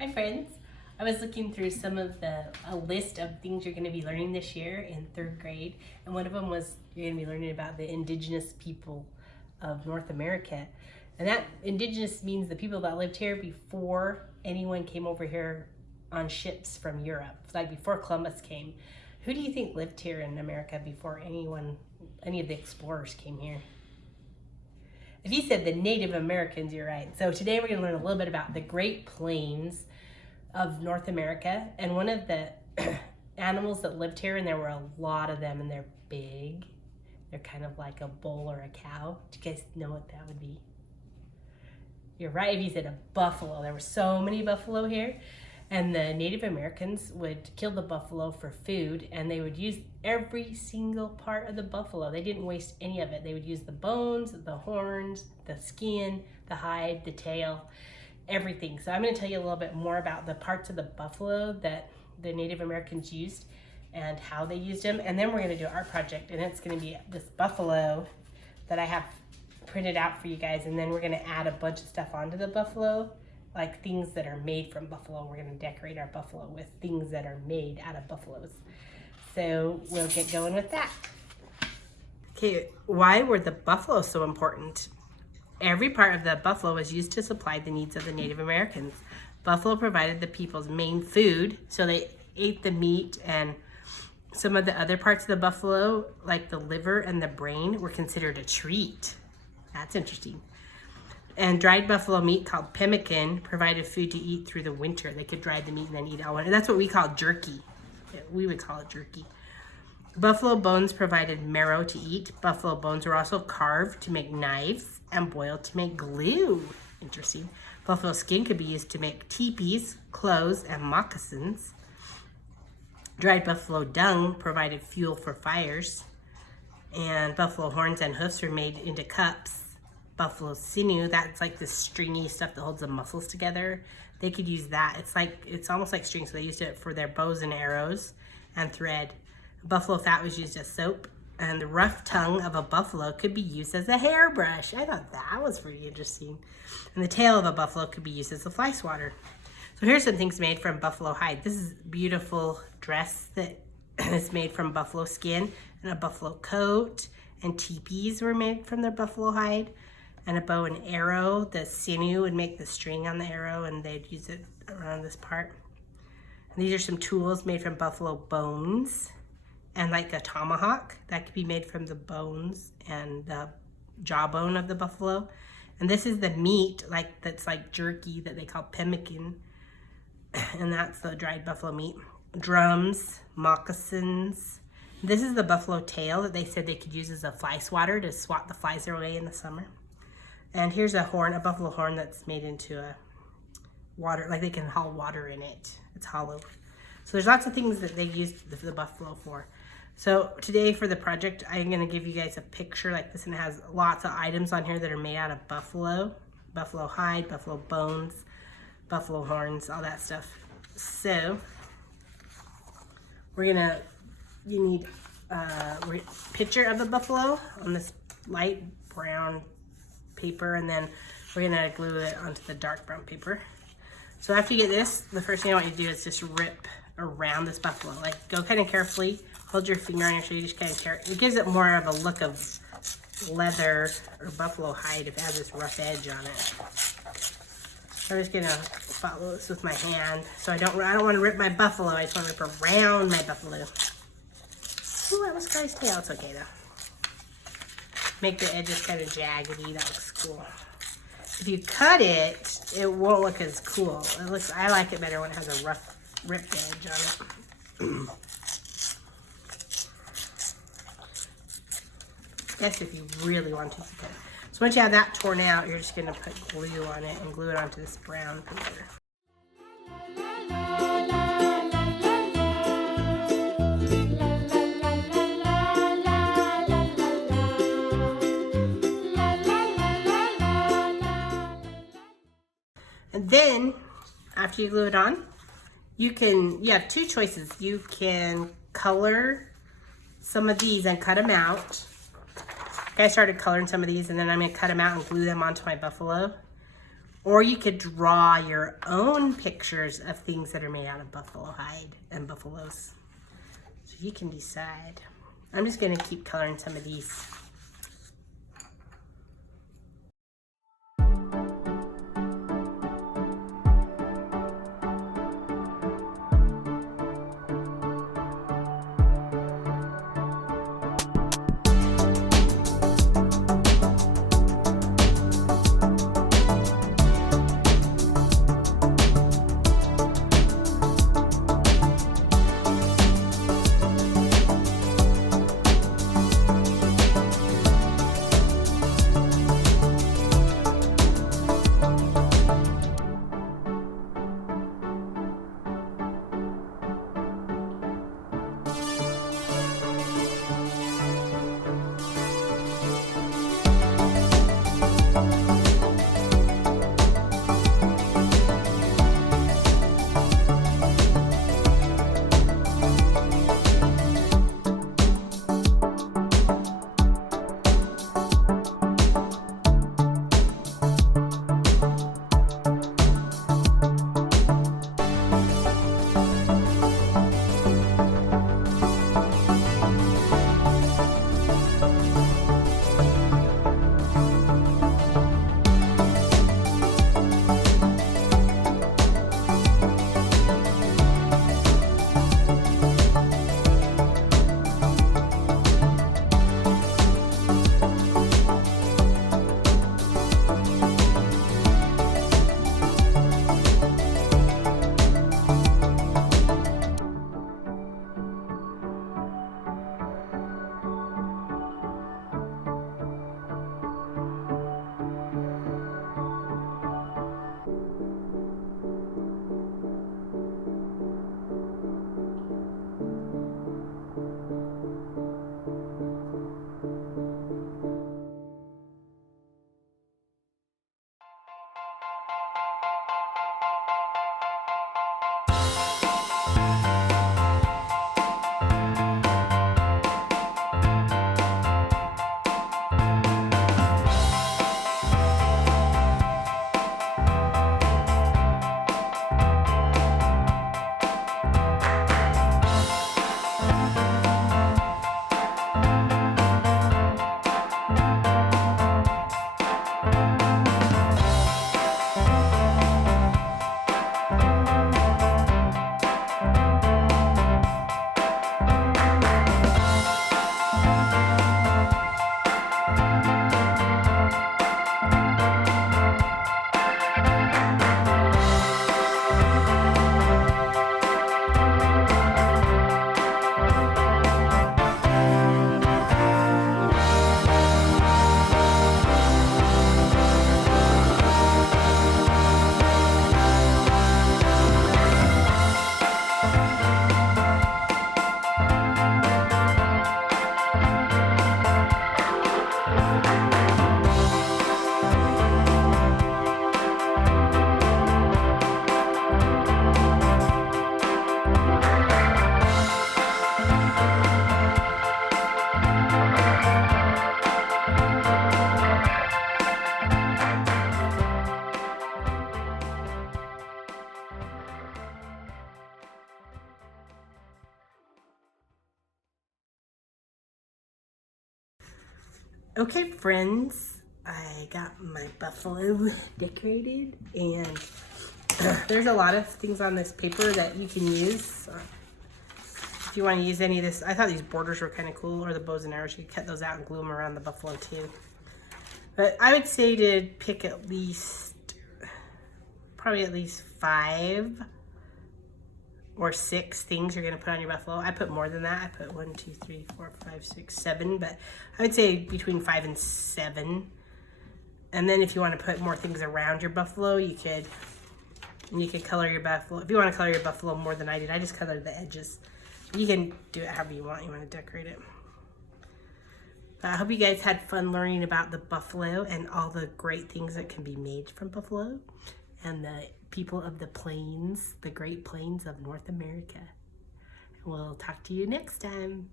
Hi friends. I was looking through some of a list of things you're going to be learning this year in third grade, and one of them was you're going to be learning about the indigenous people of North America. And that indigenous means the people that lived here before anyone came over here on ships from Europe, like before Columbus came. Who do you think lived here in America before any of the explorers came here? If you said the Native Americans, you're right. So today we're going to learn a little bit about the Great Plains of North America, and one of the animals that lived here, and there were a lot of them, and they're big. They're kind of like a bull or a cow. Do you guys know what that would be? You're right if you said a buffalo. There were so many buffalo here, and the Native Americans would kill the buffalo for food, and they would use every single part of the buffalo. They didn't waste any of it. They would use the bones, the horns, the skin, the hide, the tail, everything. So I'm going to tell you a little bit more about the parts of the buffalo that the Native Americans used and how they used them. And then we're going to do an art project, and it's going to be this buffalo that I have printed out for you guys. And then we're going to add a bunch of stuff onto the buffalo, like things that are made from buffalo. We're going to decorate our buffalo with things that are made out of buffaloes. So we'll get going with that. Okay, why were the buffalo so important? Every part of the buffalo was used to supply the needs of the Native Americans. Buffalo provided the people's main food, so they ate the meat, and some of the other parts of the buffalo, like the liver and the brain, were considered a treat. That's interesting. And dried buffalo meat, called pemmican, provided food to eat through the winter. They could dry the meat and then eat it all winter. That's what we call jerky. We would call it jerky. Buffalo bones provided marrow to eat. Buffalo bones were also carved to make knives and boiled to make glue. Interesting. Buffalo skin could be used to make teepees, clothes, and moccasins. Dried buffalo dung provided fuel for fires. And buffalo horns and hoofs were made into cups. Buffalo sinew, that's like the stringy stuff that holds the muscles together. They could use that. It's almost like string, so they used it for their bows and arrows and thread. Buffalo fat was used as soap, and the rough tongue of a buffalo could be used as a hairbrush. I thought that was pretty interesting. And the tail of a buffalo could be used as a fly swatter. So here's some things made from buffalo hide. This is a beautiful dress that is made from buffalo skin, and a buffalo coat, and teepees were made from their buffalo hide, and a bow and arrow. The sinew would make the string on the arrow, and they'd use it around this part. And these are some tools made from buffalo bones, and like a tomahawk that could be made from the bones and the jawbone of the buffalo. And this is the meat, that's like jerky, that they call pemmican, and that's the dried buffalo meat. Drums, moccasins. This is the buffalo tail that they said they could use as a fly swatter to swat the flies away in the summer. And here's a buffalo horn that's made into a water, like they can haul water in it. It's hollow. So there's lots of things that they used the buffalo for. So today for the project, I'm going to give you guys a picture like this, and it has lots of items on here that are made out of buffalo hide, buffalo bones, buffalo horns, all that stuff. So you need a picture of the buffalo on this light brown paper, and then we're going to glue it onto the dark brown paper. So after you get this, the first thing I want you to do is just rip around this buffalo. Like, go kind of carefully, hold your finger on your shoulder, just kind of tear it. It gives it more of a look of leather or buffalo hide if it has this rough edge on it. I'm just gonna follow this with my hand. So I don't want to rip my buffalo, I just want to rip around my buffalo. Ooh, that was Sky's tail. It's okay though. Make the edges kind of jaggedy, that looks cool. If you cut it, it won't look as cool. I like it better when it has a rough ripped edge on it. That's if you really want to cut it. So once you have that torn out, you're just going to put glue on it and glue it onto this brown paper. And then, after you glue it on, you have two choices. You can color some of these and cut them out. I started coloring some of these, and then I'm going to cut them out and glue them onto my buffalo. Or you could draw your own pictures of things that are made out of buffalo hide and buffaloes. So you can decide. I'm just gonna keep coloring some of these. Okay, friends, I got my buffalo decorated, and there's a lot of things on this paper that you can use. If you want to use any of this, I thought these borders were kind of cool, or the bows and arrows. You could cut those out and glue them around the buffalo too. But I would say to pick at least, probably at least 5 or 6 things you're going to put on your buffalo. I put more than that. I put 1, 2, 3, 4, 5, 6, 7, but I would say between 5 and 7. And then if you want to put more things around your buffalo, you could color your buffalo. If you want to color your buffalo more than I did, I just colored the edges. You can do it however you want. You want to decorate it. But I hope you guys had fun learning about the buffalo and all the great things that can be made from buffalo, and the people of the plains, the Great Plains of North America. We'll talk to you next time.